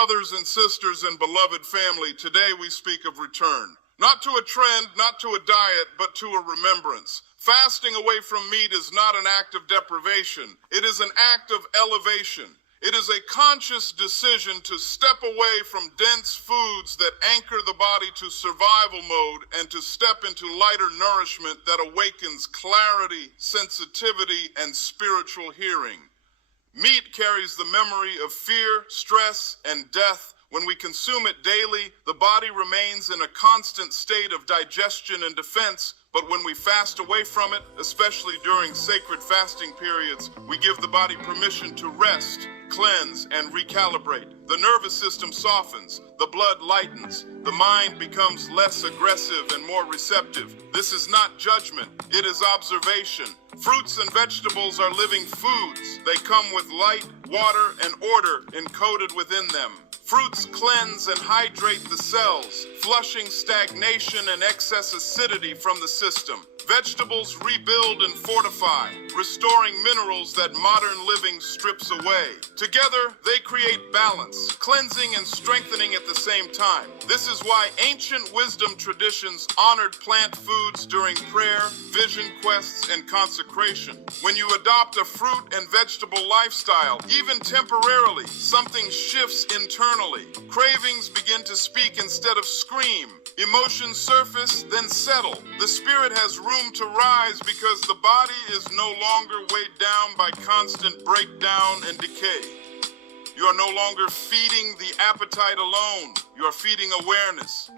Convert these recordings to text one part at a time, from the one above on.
brothers and sisters and beloved family, today we speak of return. Not to a trend, not to a diet, but to a remembrance. Fasting away from meat is not an act of deprivation. It is an act of elevation. It is a conscious decision to step away from dense foods that anchor the body to survival mode and to step into lighter nourishment that awakens clarity, sensitivity, and spiritual hearing. Meat carries the memory of fear, stress, and death. When we consume it daily, the body remains in a constant state of digestion and defense. But when we fast away from it, especially during sacred fasting periods, we give the body permission to rest, cleanse, and recalibrate. The nervous system softens, the blood lightens, the mind becomes less aggressive and more receptive. This is not judgment, it is observation. Fruits and vegetables are living foods. They come with light, water, and order encoded within them. Fruits cleanse and hydrate the cells, flushing stagnation and excess acidity from the system. Vegetables rebuild and fortify, restoring minerals that modern living strips away. Together, they create balance, cleansing and strengthening at the same time. This is why ancient wisdom traditions honored plant foods during prayer, vision quests, and consecration. When you adopt a fruit and vegetable lifestyle, even temporarily, something shifts internally. Cravings begin to speak instead of scream. Emotions surface, then settle. The spirit has room to rise because the body is no longer weighed down by constant breakdown and decay. You are no longer feeding the appetite alone. You are feeding awareness.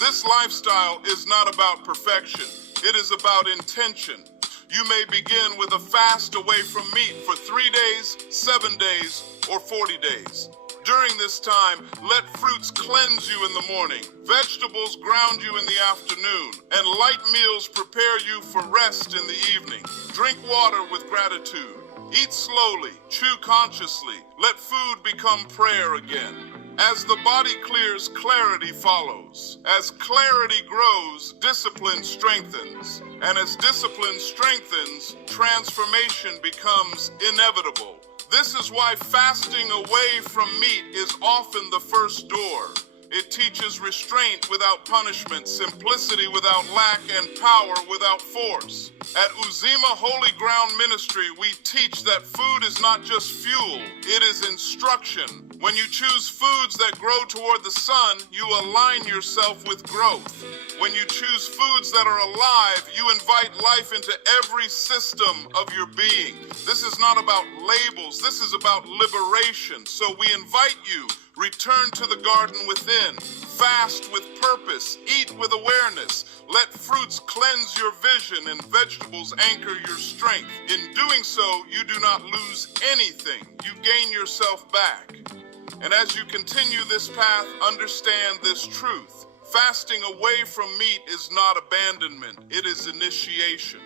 This lifestyle is not about perfection. It is about intention. You may begin with a fast away from meat for 3 days, 7 days, or 40 days. During this time, let fruits cleanse you in the morning, vegetables ground you in the afternoon, and light meals prepare you for rest in the evening. Drink water with gratitude. Eat slowly, chew consciously. Let food become prayer again. As the body clears, clarity follows. As clarity grows, discipline strengthens. And as discipline strengthens, transformation becomes inevitable. This is why fasting away from meat is often the first door. It teaches restraint without punishment, simplicity without lack, and power without force. At Uzimah Holy Ground Ministry, we teach that food is not just fuel, it is instruction. When you choose foods that grow toward the sun, you align yourself with growth. When you choose foods that are alive, you invite life into every system of your being. This is not about labels, this is about liberation. So we invite you, return to the garden within. Fast with purpose, eat with awareness. Let fruits cleanse your vision and vegetables anchor your strength. In doing so, you do not lose anything. You gain yourself back. And as you continue this path, understand this truth. Fasting away from meat is not abandonment, it is initiation.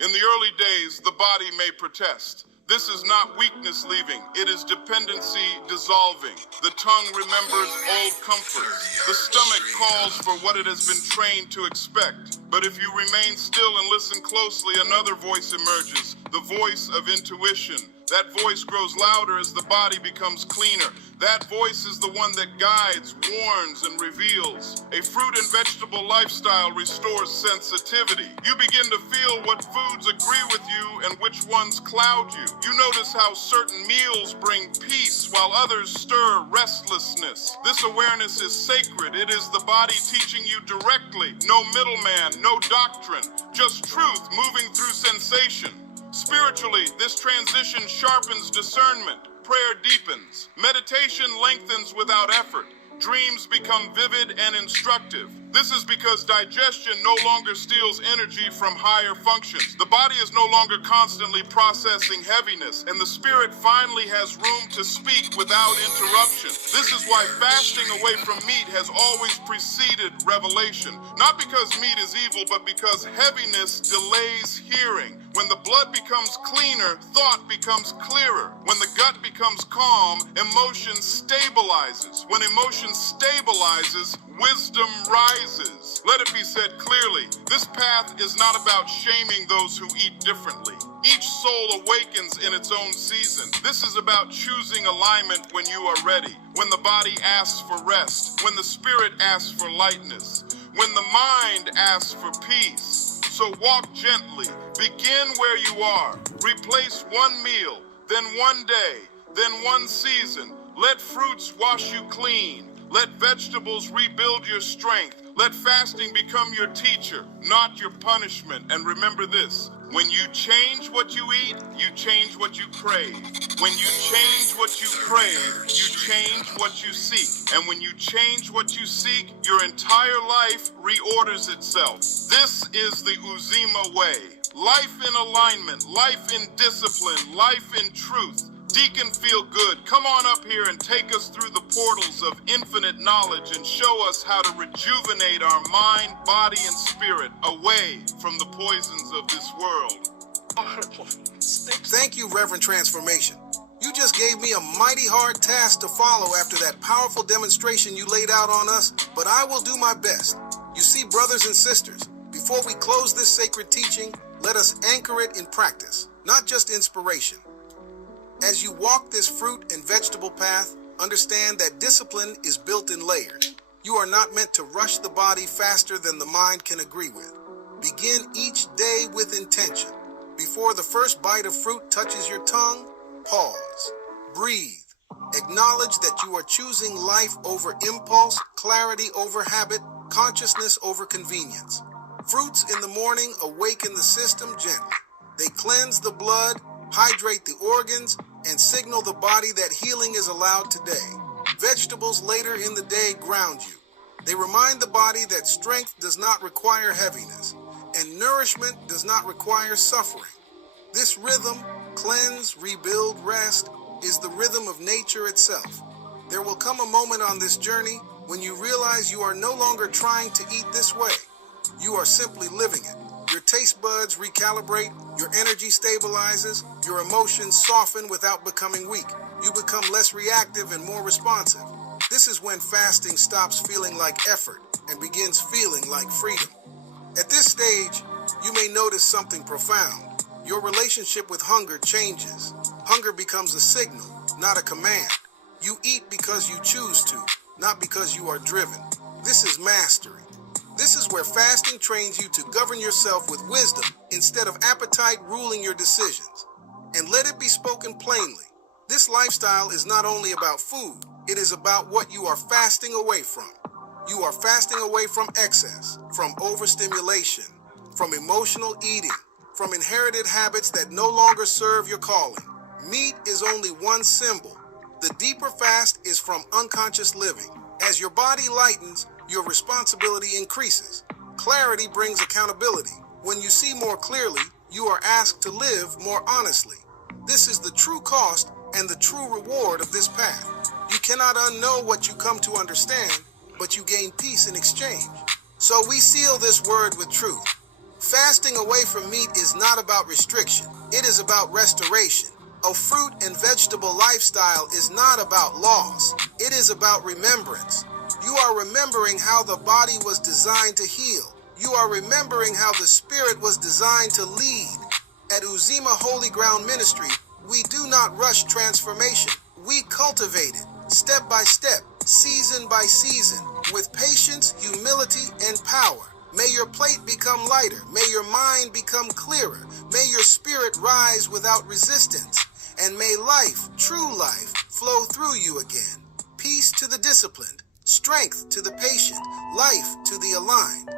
In the early days, the body may protest. This is not weakness leaving, it is dependency dissolving. The tongue remembers old comforts. The stomach calls for what it has been trained to expect. But if you remain still and listen closely, another voice emerges, the voice of intuition. That voice grows louder as the body becomes cleaner. That voice is the one that guides, warns, and reveals. A fruit and vegetable lifestyle restores sensitivity. You begin to feel what foods agree with you and which ones cloud you. You notice how certain meals bring peace while others stir restlessness. This awareness is sacred. It is the body teaching you directly. No middleman, no doctrine, just truth moving through sensation. Spiritually, this transition sharpens discernment. Prayer deepens. Meditation lengthens without effort. Dreams become vivid and instructive. This is because digestion no longer steals energy from higher functions. The body is no longer constantly processing heaviness, and the spirit finally has room to speak without interruption. This is why fasting away from meat has always preceded revelation. Not because meat is evil, but because heaviness delays hearing. When the blood becomes cleaner, thought becomes clearer. When the gut becomes calm, emotion stabilizes. When emotion stabilizes, wisdom rises. Let it be said clearly, this path is not about shaming those who eat differently. Each soul awakens in its own season. This is about choosing alignment when you are ready. when the body asks for rest, when the spirit asks for lightness, when the mind asks for peace. So walk gently, begin where you are, replace one meal, then one day, then one season. Let fruits wash you clean. Let vegetables rebuild your strength. Let fasting become your teacher, not your punishment. And remember this, when you change what you eat, you change what you crave. When you change what you crave, you change what you seek. And when you change what you seek, your entire life reorders itself. This is the Uzimah way. Life in alignment, life in discipline, life in truth. Deacon Feel Good, come on up here and take us through the portals of infinite knowledge and show us how to rejuvenate our mind, body, and spirit away from the poisons of this world. Thank you, Reverend Transformation. You just gave me a mighty hard task to follow after that powerful demonstration you laid out on us, but I will do my best. You see, brothers and sisters, before we close this sacred teaching, let us anchor it in practice, not just inspiration. As you walk this fruit and vegetable path, understand that discipline is built in layers. You are not meant to rush the body faster than the mind can agree with. Begin each day with intention. Before the first bite of fruit touches your tongue, pause, breathe. Acknowledge that you are choosing life over impulse, clarity over habit, consciousness over convenience. Fruits in the morning awaken the system gently. They cleanse the blood, hydrate the organs, and signal the body that healing is allowed today. Vegetables later in the day ground you. They remind the body that strength does not require heaviness, and nourishment does not require suffering. This rhythm, cleanse, rebuild, rest, is the rhythm of nature itself. There will come a moment on this journey when you realize you are no longer trying to eat this way. You are simply living it. Your taste buds recalibrate, your energy stabilizes, your emotions soften without becoming weak. You become less reactive and more responsive. This is when fasting stops feeling like effort and begins feeling like freedom. At this stage, you may notice something profound. Your relationship with hunger changes. Hunger becomes a signal, not a command. You eat because you choose to, not because you are driven. This is mastery. This is where fasting trains you to govern yourself with wisdom instead of appetite ruling your decisions. And let it be spoken plainly. This lifestyle is not only about food, it is about what you are fasting away from. You are fasting away from excess, from overstimulation, from emotional eating, from inherited habits that no longer serve your calling. Meat is only one symbol. The deeper fast is from unconscious living. As your body lightens, your responsibility increases. Clarity brings accountability. When you see more clearly, you are asked to live more honestly. This is the true cost and the true reward of this path. You cannot unknow what you come to understand, but you gain peace in exchange. So we seal this word with truth. Fasting away from meat is not about restriction. It is about restoration. A fruit and vegetable lifestyle is not about loss. It is about remembrance. You are remembering how the body was designed to heal. You are remembering how the spirit was designed to lead. At Uzimah Holy Ground Ministry, we do not rush transformation. We cultivate it, step by step, season by season, with patience, humility, and power. May your plate become lighter. May your mind become clearer. May your spirit rise without resistance. And may life, true life, flow through you again. Peace to the disciplined. Strength to the patient, life to the aligned.